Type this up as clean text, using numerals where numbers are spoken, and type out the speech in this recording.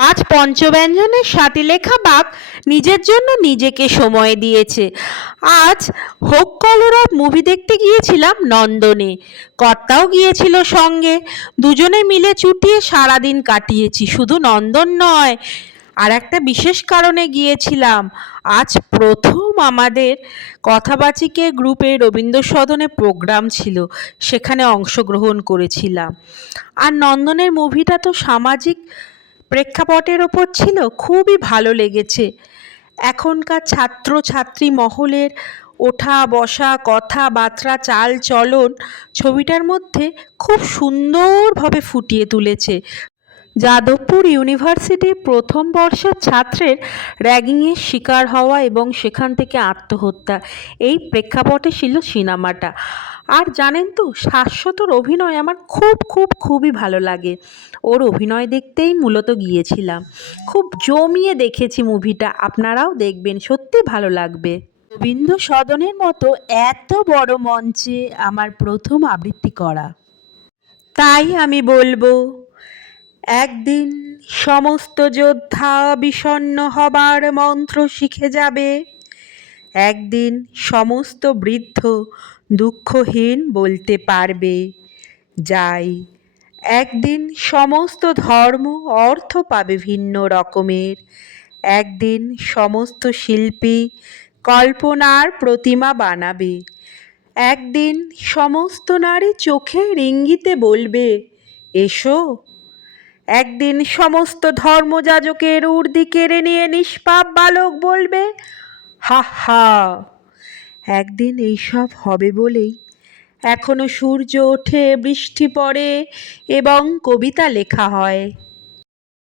আজ পঞ্চব্যঞ্জনের সাথী লেখা বাঘ নিজের জন্য নিজেকে সময় দিয়েছে। আজ হোক কলরব মুভি দেখতে গিয়েছিলাম নন্দনে, কর্তাও গিয়েছিল সঙ্গে। দুজনে মিলে চুটিয়ে সারাদিন কাটিয়েছি। শুধু নন্দন নয়, আর একটা বিশেষ কারণে গিয়েছিলাম। আজ প্রথম আমাদের কথাবাচিকে গ্রুপে রবীন্দ্রসদনে প্রোগ্রাম ছিল, সেখানে অংশগ্রহণ করেছিলাম। আর নন্দনের মুভিটা তো সামাজিক প্রেক্ষাপটের ওপর ছিল, খুবই ভালো লেগেছে। এখনকার ছাত্রছাত্রী মহলের ওঠা বসা, কথাবার্তা, চাল চলন ছবিটার মধ্যে খুব সুন্দরভাবে ফুটিয়ে তুলেছে। যাদবপুর ইউনিভার্সিটির প্রথম বর্ষের ছাত্রের র্যাগিংয়ের শিকার হওয়া এবং সেখান থেকে আত্মহত্যা, এই প্রেক্ষাপটে ছিল সিনেমাটা। আর জানেন তো, শাশ্বতর অভিনয় আমার খুব খুব খুবই ভালো লাগে। ওর অভিনয় দেখতেই মূলত গিয়েছিলাম। খুব জমিয়ে দেখেছি মুভিটা। আপনারাও দেখবেন, সত্যি ভালো লাগবে। রবীন্দ্র সদনের মতো এত বড় মঞ্চে আমার প্রথম আবৃত্তি করা। তাই আমি বলবো, একদিন সমস্ত যোদ্ধা বিষণ্ণ হবার মন্ত্র শিখে যাবে। একদিন সমস্ত বৃদ্ধ দুঃখহীন বলতে পারবে, যাই। একদিন সমস্ত ধর্ম অর্থ পাবে ভিন্ন রকমের। একদিন সমস্ত শিল্পী কল্পনার প্রতিমা বানাবে। একদিন সমস্ত নারী চোখের ইঙ্গিতে বলবে, এসো। একদিন সমস্ত ধর্মযাজকের উর্দি কেড়ে নিয়ে নিষ্পাপ বালক বলবে, হা হা। একদিন এইসব হবে বলেই এখনো সূর্য ওঠে, বৃষ্টি পড়ে এবং কবিতা লেখা হয়।